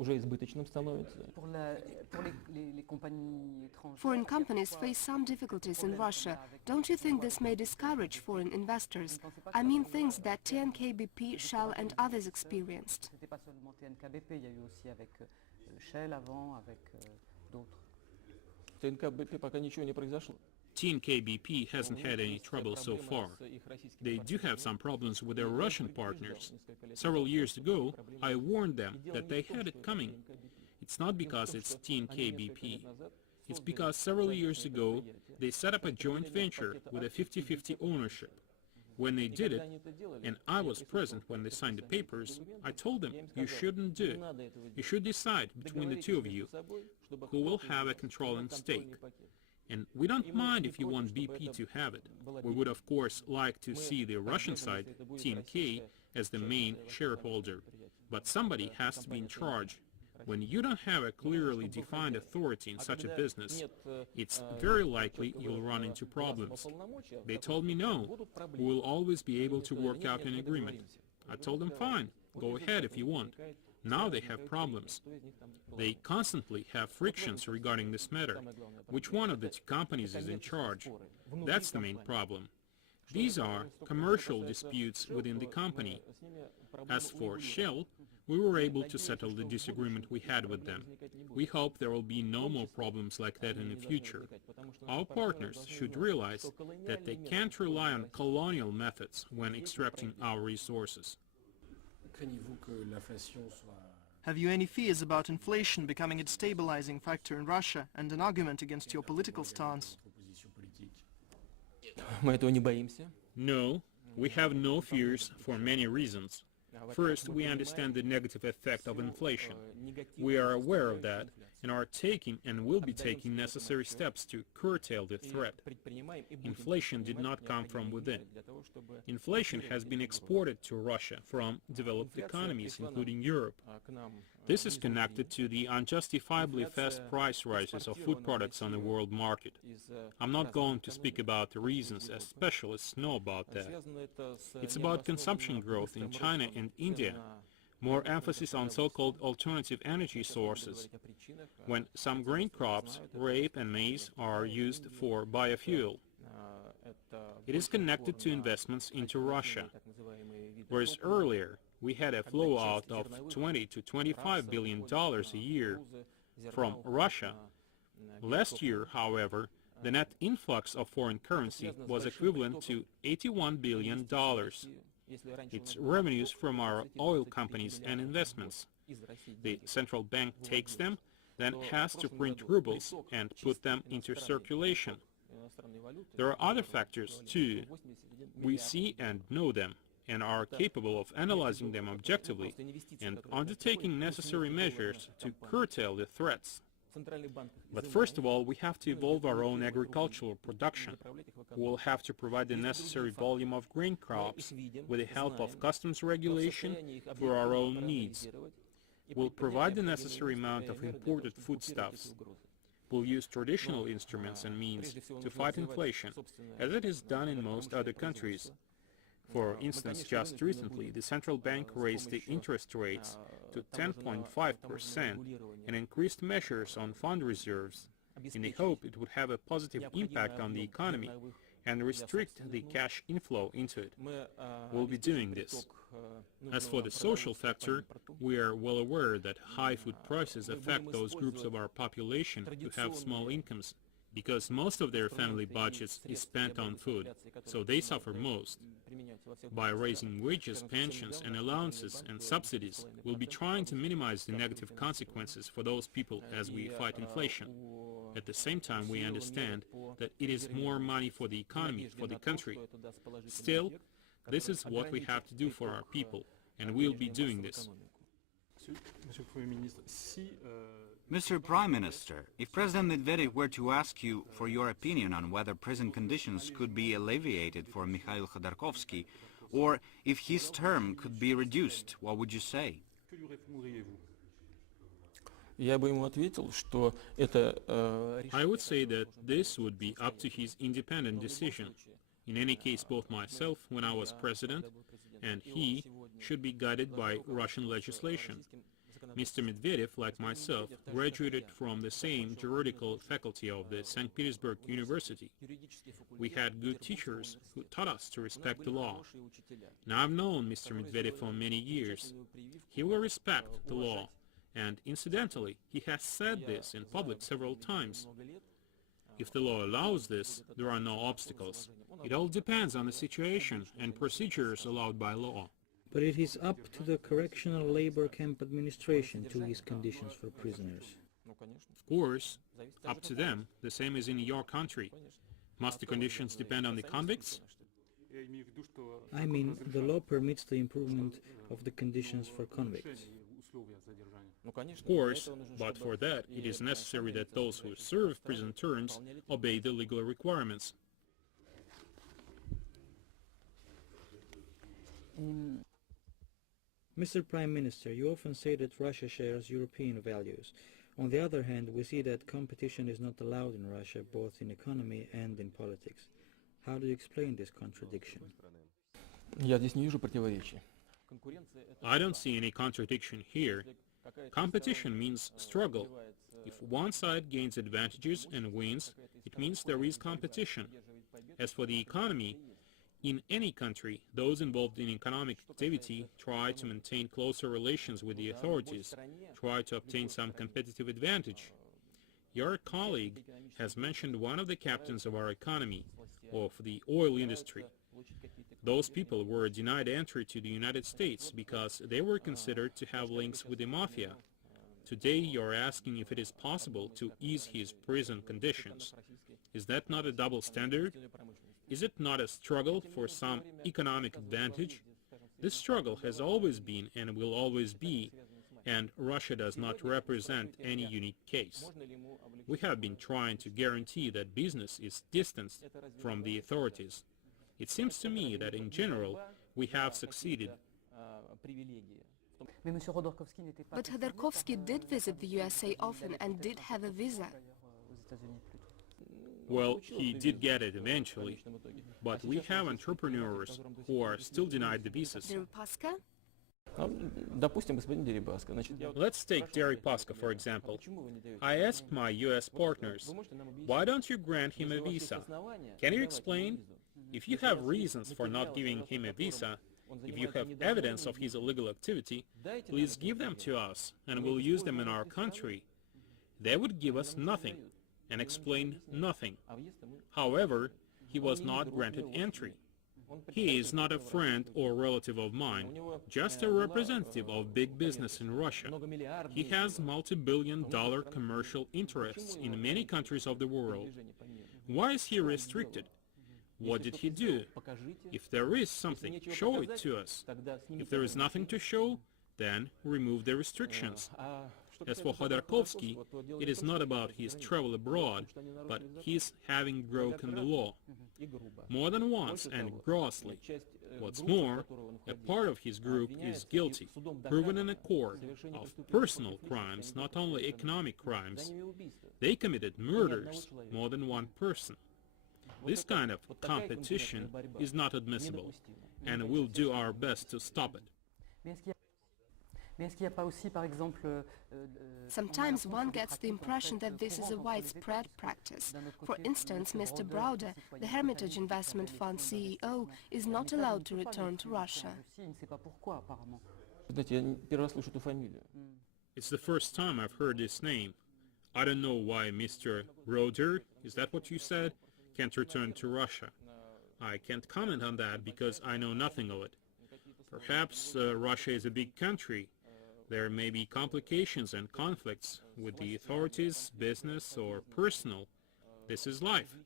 уже избыточным становится. Foreign companies face some difficulties in Russia. Don't you think this may discourage foreign investors? I mean things that TNK-BP, Shell and others experienced. ТНК-БП пока ничего не произошло. TNK-BP hasn't had any trouble so far. They do have some problems with their Russian partners. Several years ago, I warned them that they had it coming. It's not because it's TNK-BP. It's because several years ago, they set up a joint venture with a 50-50 ownership. When they did it, and I was present when they signed the papers, I told them, you shouldn't do it. You should decide between the two of you who will have a controlling stake. And we don't mind if you want BP to have it. We would of course like to see the Russian side, TNK, as the main shareholder. But somebody has to be in charge. When you don't have a clearly defined authority in such a business, it's very likely you'll run into problems. They told me no, we will always be able to work out an agreement. I told them fine, go ahead if you want. Now they have problems. They constantly have frictions regarding this matter. Which one of the two companies is in charge? That's the main problem. These are commercial disputes within the company. As for Shell, we were able to settle the disagreement we had with them. We hope there will be no more problems like that in the future. Our partners should realize that they can't rely on colonial methods when extracting our resources. Have you any fears about inflation becoming a stabilizing factor in Russia and an argument against your political stance? Мы этого не боимся. No, we have no fears for many reasons. First, we understand the negative effect of inflation. We are aware of that and are taking and will be taking necessary steps to curtail the threat. Inflation did not come from within. Inflation has been exported to Russia from developed economies, including Europe. This is connected to the unjustifiably fast price rises of food products on the world market. I'm not going to speak about the reasons, as specialists know about that. It's about consumption growth in China and India, more emphasis on so-called alternative energy sources, when some grain crops, rape and maize, are used for biofuel. It is connected to investments into Russia, whereas earlier we had a flow out of $20 to $25 billion a year from Russia. Last year, however, the net influx of foreign currency was equivalent to $81 billion. It's revenues from our oil companies and investments. The central bank takes them, then has to print rubles and put them into circulation. There are other factors too. We see and know them, and are capable of analyzing them objectively and undertaking necessary measures to curtail the threats. But first of all, we have to evolve our own agricultural production. We will have to provide the necessary volume of grain crops with the help of customs regulation for our own needs. We'll provide the necessary amount of imported foodstuffs. We'll use traditional instruments and means to fight inflation, as it is done in most other countries. For instance, just recently, the central bank raised the interest rates to 10.5% and increased measures on fund reserves in the hope it would have a positive impact on the economy and restrict the cash inflow into it. We'll be doing this. As for the social factor, we are well aware that high food prices affect those groups of our population who have small incomes, because most of their family budgets is spent on food, so they suffer most. By raising wages, pensions and allowances and subsidies, we'll be trying to minimize the negative consequences for those people as we fight inflation. At the same time, we understand that it is more money for the economy, for the country. Still, this is what we have to do for our people, and we'll be doing this. Mr. Prime Minister, if President Medvedev were to ask you for your opinion on whether prison conditions could be alleviated for Mikhail Khodorkovsky, or if his term could be reduced, what would you say? Я бы ему ответил, что это I would say that this would be up to his independent decision. In any case, both myself, when I was president, and he should be guided by Russian legislation. Mr. Medvedev, like myself, graduated from the same juridical faculty of the St. Petersburg University. We had good teachers who taught us to respect the law. Now I've known Mr. Medvedev for many years. He will respect the law, and incidentally, he has said this in public several times. If the law allows this, there are no obstacles. It all depends on the situation and procedures allowed by law. But it is up to the Correctional Labor Camp Administration to ease conditions for prisoners. Of course, up to them, the same as in your country. Must the conditions depend on the convicts? I mean, the law permits the improvement of the conditions for convicts. Of course, but for that, it is necessary that those who serve prison terms obey the legal requirements. Mr. Prime Minister, you often say that Russia shares European values. On the other hand, we see that competition is not allowed in Russia, both in economy and in politics. How do you explain this contradiction? Я здесь не вижу противоречий. I don't see any contradiction here. Competition means struggle. If one side gains advantages and wins, it means there is competition. As for the economy, in any country, those involved in economic activity try to maintain closer relations with the authorities, try to obtain some competitive advantage. Your colleague has mentioned one of the captains of our economy, of the oil industry. Those people were denied entry to the United States because they were considered to have links with the mafia. Today you're asking if it is possible to ease his prison conditions. Is that not a double standard? Is it not a struggle for some economic advantage? This struggle has always been and will always be, and Russia does not represent any unique case. We have been trying to guarantee that business is distanced from the authorities. It seems to me that in general we have succeeded. But Khodorkovsky did visit the USA often and did have a visa. Well, he did get it eventually, but we have entrepreneurs who are still denied the visas. Deripaska? Допустим, господин Дерибаска. Let's take Deripaska, for example. I asked my US partners, why don't you grant him a visa? Can you explain? If you have reasons for not giving him a visa, if you have evidence of his illegal activity, please give them to us, and we'll use them in our country. They would give us nothing and explain nothing. However, he was not granted entry. He is not a friend or relative of mine, just a representative of big business in Russia. He has multi-billion-dollar commercial interests in many countries of the world. Why is he restricted? What did he do? If there is something, show it to us. If there is nothing to show, then remove the restrictions. As for Khodorkovsky, it is not about his travel abroad, but his having broken the law. More than once and grossly. What's more, a part of his group is guilty, proven in a court, of personal crimes, not only economic crimes. They committed murders, more than one person. This kind of competition is not admissible, and we'll do our best to stop it. Sometimes one gets the impression that this is a widespread practice. For instance, Mr. Browder, the Hermitage Investment Fund CEO, is not allowed to return to Russia. Знаете, я первый раз слышу эту фамилию. It's the first time I've heard this name. I don't know why Mr. Roder, is that what you said, can't return to Russia. I can't comment on that because I know nothing of it. Perhaps Russia is a big country. There may be complications and conflicts with the authorities, business, or personal. This is life,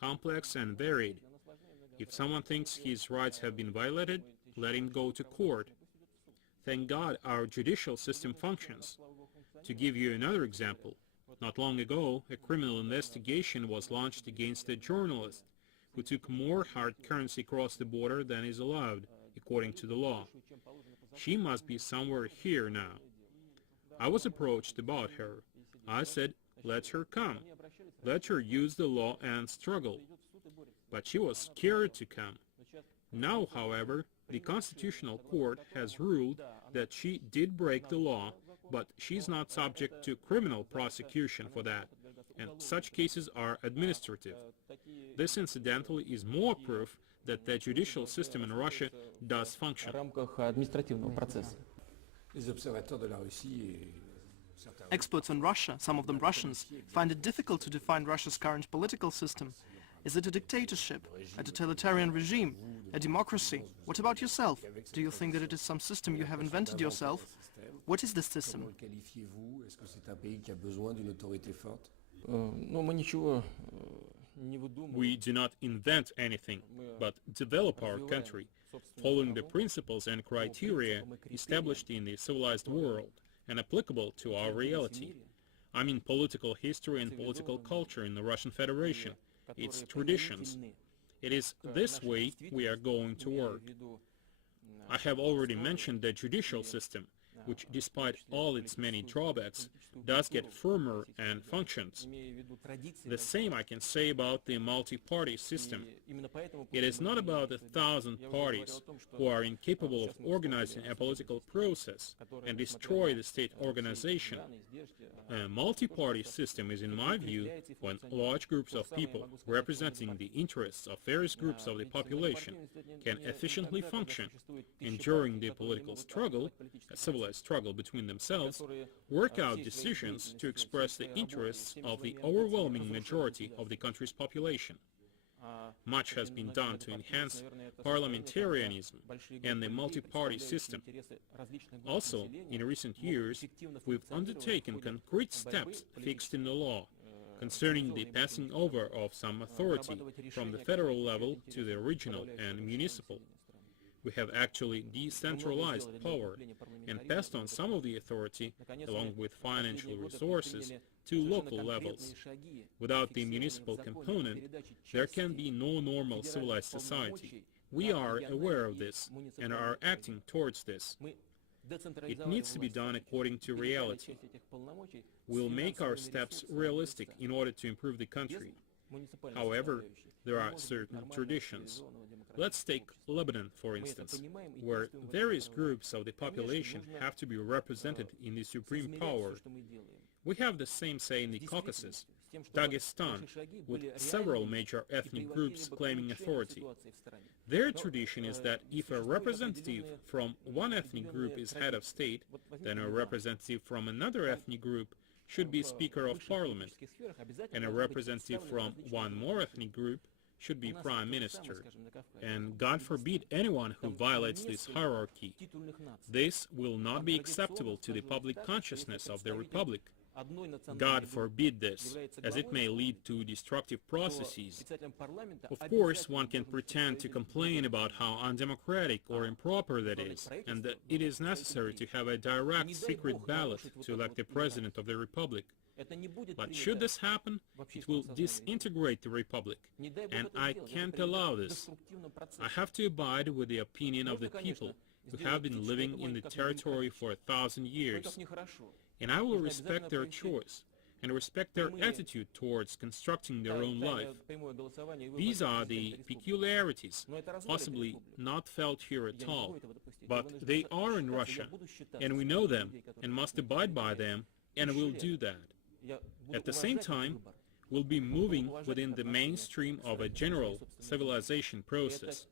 complex and varied. If someone thinks his rights have been violated, let him go to court. Thank God our judicial system functions. To give you another example, not long ago, a criminal investigation was launched against a journalist who took more hard currency across the border than is allowed, according to the law. She must be somewhere here now. I was approached about her. I said, let her come. Let her use the law and struggle. But she was scared to come. Now, however, the Constitutional Court has ruled that she did break the law but she's not subject to criminal prosecution for that, and such cases are administrative. This, incidentally, is more proof that the judicial system in Russia does function. В рамках административного процесса. Les observateurs de la Russie et certains Experts on Russia, some of them Russians, find it difficult to define Russia's current political system. Is it a dictatorship, a totalitarian regime, a democracy? What about yourself? Do you think that it is some system you have invented yourself? What is this system? Comment le qualifiez-vous? Est-ce que c'est un pays qui a besoin d'une autorité forte? Но мы ничего не выдумываем. We do not invent anything, but develop our country, following the principles and criteria established in the civilized world and applicable to our reality. I mean political history and political culture in the Russian Federation, its traditions. It is this way we are going to work. I have already mentioned the judicial system, which, despite all its many drawbacks, does get firmer and functions. The same I can say about the multi-party system. It is not about 1,000 parties who are incapable of organizing a political process and destroy the state organization. A multi-party system is, in my view, when large groups of people representing the interests of various groups of the population can efficiently function, and during the political struggle, a civilized struggle between themselves, work out decisions to express the interests of the overwhelming majority of the country's population. Much has been done to enhance parliamentarianism and the multi-party system. Also, in recent years, we've undertaken concrete steps fixed in the law concerning the passing over of some authority from the federal level to the regional and municipal. We have actually decentralized power and passed on some of the authority, along with financial resources, to local levels. Without the municipal component, there can be no normal civilized society. We are aware of this and are acting towards this. It needs to be done according to reality. We'll make our steps realistic in order to improve the country. However, there are certain traditions. Let's take Lebanon, for instance, where various groups of the population have to be represented in the supreme power. We have the same say in the Caucasus, Dagestan, with several major ethnic groups claiming authority. Their tradition is that if a representative from one ethnic group is head of state, then a representative from another ethnic group should be Speaker of Parliament, and a representative from one more ethnic group should be Prime Minister. And God forbid anyone who violates this hierarchy. This will not be acceptable to the public consciousness of the Republic. God forbid this, as it may lead to destructive processes. Of course, one can pretend to complain about how undemocratic or improper that is, and that it is necessary to have a direct secret ballot to elect the President of the Republic. But should this happen, it will disintegrate the Republic, and I can't allow this. I have to abide with the opinion of the people who have been living in the territory for 1,000 years, and I will respect their choice and respect their attitude towards constructing their own life. These are the peculiarities, possibly not felt here at all, but they are in Russia, and we know them and must abide by them, and will do that. At the same time, we'll be moving within the mainstream of a general civilization process.